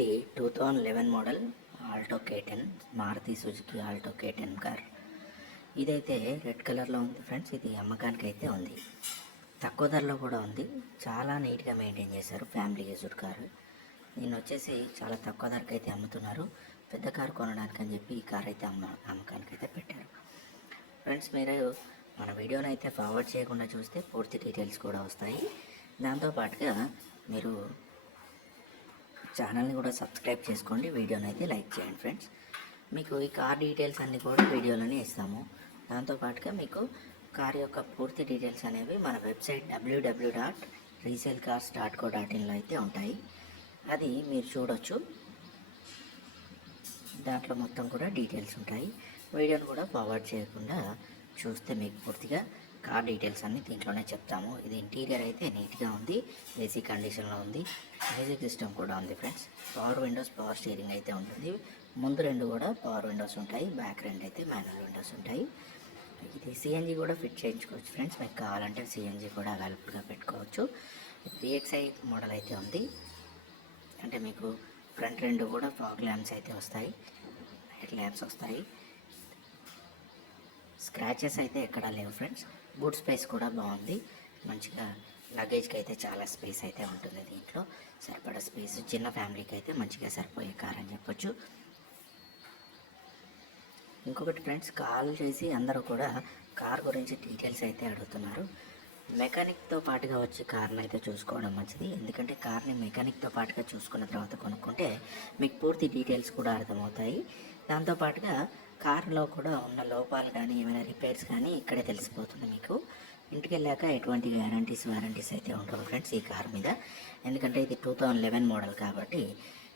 ఇది two thousand eleven model Alto K ten Maruti Suzuki Alto K ten car. ఇదైతే red కలర్లో ఉంది friends ఇది అమ్మకానికి అయితే ఉంది. తక్కువ ధరలో కూడా ఉంది. చాలా నీట్గా మెయింటైన్ చేశారు ఫ్యామిలీ యూజ్డ్ కారు. నేను వచ్చేసి చాలా తక్కువ ధరకు అయితే అమ్ముతున్నారు. పెద్ద కారు కొనడానికి అని చెప్పి ఈ కార్ అయితే అమ్మ అమ్మకానికి అయితే పెట్టారు. ఫ్రెండ్స్ మీరు మన వీడియోని అయితే ఫార్వర్డ్ చేయకుండా చూస్తే పూర్తి డీటెయిల్స్ కూడా వస్తాయి. దాంతోపాటుగా మీరు ఛానల్ని కూడా సబ్స్క్రైబ్ చేసుకోండి. వీడియోని అయితే లైక్ చేయండి ఫ్రెండ్స్. మీకు ఈ కార్ డీటెయిల్స్ అన్నీ కూడా వీడియోలోనే ఇస్తాము. దాంతోపాటుగా మీకు కార్ యొక్క పూర్తి డీటెయిల్స్ అనేవి మన website W W dot resale cars dot co dot ఇన్లో అయితే ఉంటాయి. అది మీరు చూడొచ్చు. దాంట్లో మొత్తం కూడా డీటెయిల్స్ ఉంటాయి. వీడియోని కూడా ఫార్వర్డ్ చేయకుండా చూస్తే మీకు పూర్తిగా కార్ డీటెయిల్స్ అన్నీ దీంట్లోనే చెప్తాము. ఇది ఇంటీరియర్ అయితే నీట్గా ఉంది ఏసీ కండిషన్లో ఉంది మ్యూజిక్ సిస్టమ్ కూడా ఉంది friends power windows power steering అయితే ఉంటుంది. ముందు రెండు కూడా పవర్ విండోస్ ఉంటాయి బ్యాక్ రెండు అయితే మాన్యువల్ విండోస్ ఉంటాయి. ఇది సిఎన్జి కూడా ఫిట్ చేయించుకోవచ్చు ఫ్రెండ్స్ మీకు కావాలంటే సిఎన్జి కూడా అవైలబుల్గా పెట్టుకోవచ్చు. విఎక్స్ఐ మోడల్ అయితే ఉంది. అంటే మీకు ఫ్రంట్ రెండు కూడా ఫాగ్ ల్యాంప్స్ అయితే వస్తాయి హెడ్ ల్యాంప్స్ వస్తాయి. స్క్రాచెస్ అయితే ఎక్కడా లేవు ఫ్రెండ్స్ బూట్ స్పేస్ కూడా బాగుంది. మంచిగా లగేజ్కి అయితే చాలా స్పేస్ అయితే ఉంటుంది దీంట్లో. సరిపడా స్పేస్ చిన్న ఫ్యామిలీకి అయితే మంచిగా సరిపోయే కార్ అని చెప్పొచ్చు. ఇంకొకటి ఫ్రెండ్స్ కాల్ చేసి అందరూ కూడా కార్ గురించి డీటెయిల్స్ అయితే అడుగుతున్నారు. మెకానిక్తో పాటుగా వచ్చి కార్ని అయితే చూసుకోవడం మంచిది. ఎందుకంటే కార్ని మెకానిక్తో పాటుగా చూసుకున్న తర్వాత కొనుక్కుంటే మీకు పూర్తి డీటెయిల్స్ కూడా అర్థమవుతాయి. దాంతోపాటుగా కార్లో కూడా ఉన్న లోపాలు కానీ ఏమైనా రిపేర్స్ కానీ ఇక్కడే తెలిసిపోతుంది మీకు. ఇంటికి వెళ్ళాక ఎటువంటి గ్యారంటీస్ వారంటీస్ అయితే ఉండవు ఫ్రెండ్స్ ఈ కార్ మీద. ఎందుకంటే ఇది టూ థౌజండ్ లెవెన్ మోడల్ కాబట్టి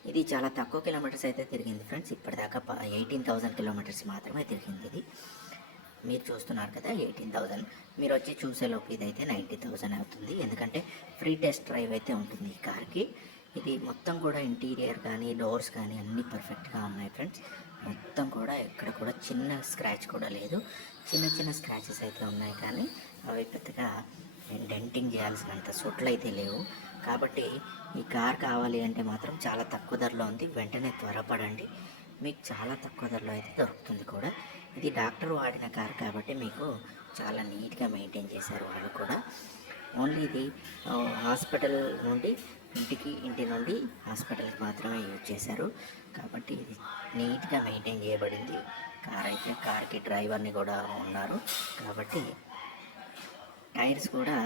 ఇది చాలా తక్కువ కిలోమీటర్స్ అయితే తిరిగింది ఫ్రెండ్స్. ఇప్పటిదాకా ఎయిటీన్ థౌజండ్ కిలోమీటర్స్ మాత్రమే తిరిగింది ఇది. మీరు చూస్తున్నారు కదా ఎయిటీన్ థౌజండ్ మీరు వచ్చి చూసేలోపు ఇదైతే నైంటీ థౌజండ్ అవుతుంది. ఎందుకంటే ఫ్రీ టెస్ట్ డ్రైవ్ అయితే ఉంటుంది ఈ కార్కి. ఇది మొత్తం కూడా ఇంటీరియర్ కానీ డోర్స్ కానీ అన్నీ పర్ఫెక్ట్గా ఉన్నాయి ఫ్రెండ్స్. మొత్తం కూడా ఎక్కడ కూడా చిన్న స్క్రాచ్ కూడా లేదు. చిన్న చిన్న స్క్రాచెస్ అయితే ఉన్నాయి కానీ అవి పెద్దగా డెంటింగ్ చేయాల్సినంత సొట్లు అయితే లేవు. కాబట్టి ఈ కార్ కావాలి అంటే మాత్రం చాలా తక్కువ ధరలో ఉంది. వెంటనే త్వరపడండి. మీకు చాలా తక్కువ ధరలో అయితే దొరుకుతుంది కూడా. ఇది డాక్టర్ వాడిన కార్ కాబట్టి మీకు చాలా నీట్గా మెయింటైన్ చేశారు వాళ్ళు కూడా. ఓన్లీ ఇది హాస్పిటల్ నుండి ఇంటికి ఇంటి నుండి హాస్పిటల్కి మాత్రమే యూజ్ చేశారు. కాబట్టి ఇది నీట్గా మెయింటైన్ చేయబడింది. కార్ అయితే కార్కి డ్రైవర్ని కూడా ఉన్నారు. కాబట్టి టైర్స్ కూడా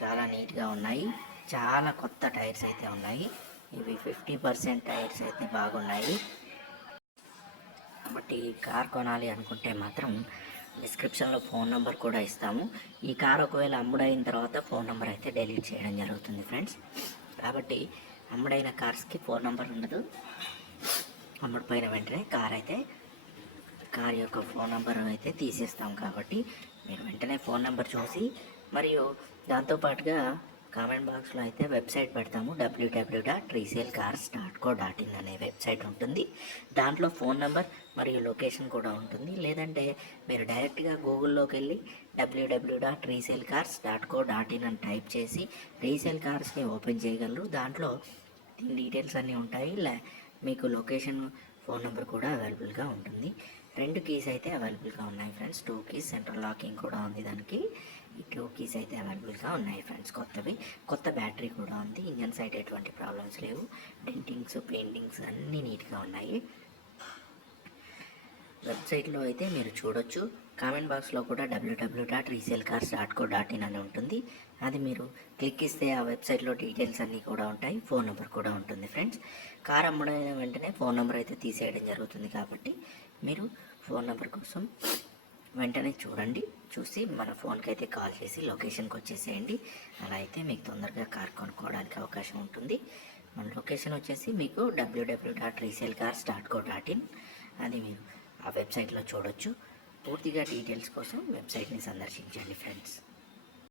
చాలా నీట్గా ఉన్నాయి. చాలా కొత్త టైర్స్ అయితే ఉన్నాయి. ఇవి ఫిఫ్టీ పర్సెంట్ టైర్స్ అయితే బాగున్నాయి. కాబట్టి కార్ కొనాలి అనుకుంటే మాత్రం డిస్క్రిప్షన్లో ఫోన్ నెంబర్ కూడా ఇస్తాము. ఈ కార్ ఒకవేళ అమ్ముడైన తర్వాత ఫోన్ నెంబర్ అయితే డెలీట్ చేయడం జరుగుతుంది ఫ్రెండ్స్. కాబట్టి అమ్ముడైన కార్స్కి ఫోన్ నెంబర్ ఉండదు. అమ్ముడిపోయిన వెంటనే కార్ అయితే కార్ యొక్క ఫోన్ నెంబర్ అయితే తీసేస్తాం కాబట్టి మీరు వెంటనే ఫోన్ నెంబర్ చూసి మరియు దాంతోపాటుగా కామెంట్ బాక్స్లో అయితే వెబ్సైట్ పెడతాము W W dot resale cars dot co dot in అనే వెబ్సైట్ ఉంటుంది. దాంట్లో ఫోన్ నెంబర్ మరియు లొకేషన్ కూడా ఉంటుంది. లేదంటే మీరు డైరెక్ట్గా గూగుల్లోకి వెళ్ళి W W dot resale cars dot co dot in అని టైప్ చేసి రీసేల్ కార్స్ని ఓపెన్ చేయగలరు. దాంట్లో డీటెయిల్స్ అన్నీ ఉంటాయి. లే మీకు లొకేషన్ ఫోన్ నెంబర్ కూడా అవైలబుల్గా ఉంటుంది. రెండు కీస్ అయితే అవైలబుల్గా ఉన్నాయి friends. Two keys central locking కూడా ఉంది దానికి. ఈ టూ కీస్ అయితే అవైలబుల్గా ఉన్నాయి ఫ్రెండ్స్. కొత్తవి. కొత్త బ్యాటరీ కూడా ఉంది. ఇంజన్ సైడ్ ఎటువంటి ప్రాబ్లమ్స్ లేవు. డెంటింగ్స్ పెయింటింగ్స్ అన్నీ నీట్గా ఉన్నాయి. వెబ్సైట్లో అయితే మీరు చూడొచ్చు. కామెంట్ బాక్స్లో కూడా W W dot resale cars dot co dot in అని ఉంటుంది. అది మీరు క్లిక్ ఇస్తే ఆ వెబ్సైట్లో డీటెయిల్స్ అన్నీ కూడా ఉంటాయి. ఫోన్ నెంబర్ కూడా ఉంటుంది ఫ్రెండ్స్. కార్ అమ్మడం వెంటనే ఫోన్ నెంబర్ అయితే తీసేయడం జరుగుతుంది కాబట్టి మీరు ఫోన్ నెంబర్ కోసం వెంటనే చూడండి. చూసి మన ఫోన్కి అయితే కాల్ చేసి లొకేషన్కి వచ్చేసేయండి. అలా అయితే మీకు తొందరగా కార్ కొనుక్కోవడానికి అవకాశం ఉంటుంది. మన లొకేషన్ వచ్చేసి మీకు W W dot resale cars dot co dot in అది మీరు ఆ వెబ్సైట్లో చూడొచ్చు. పూర్తిగా డీటెయిల్స్ కోసం వెబ్సైట్ని సందర్శించండి ఫ్రెండ్స్.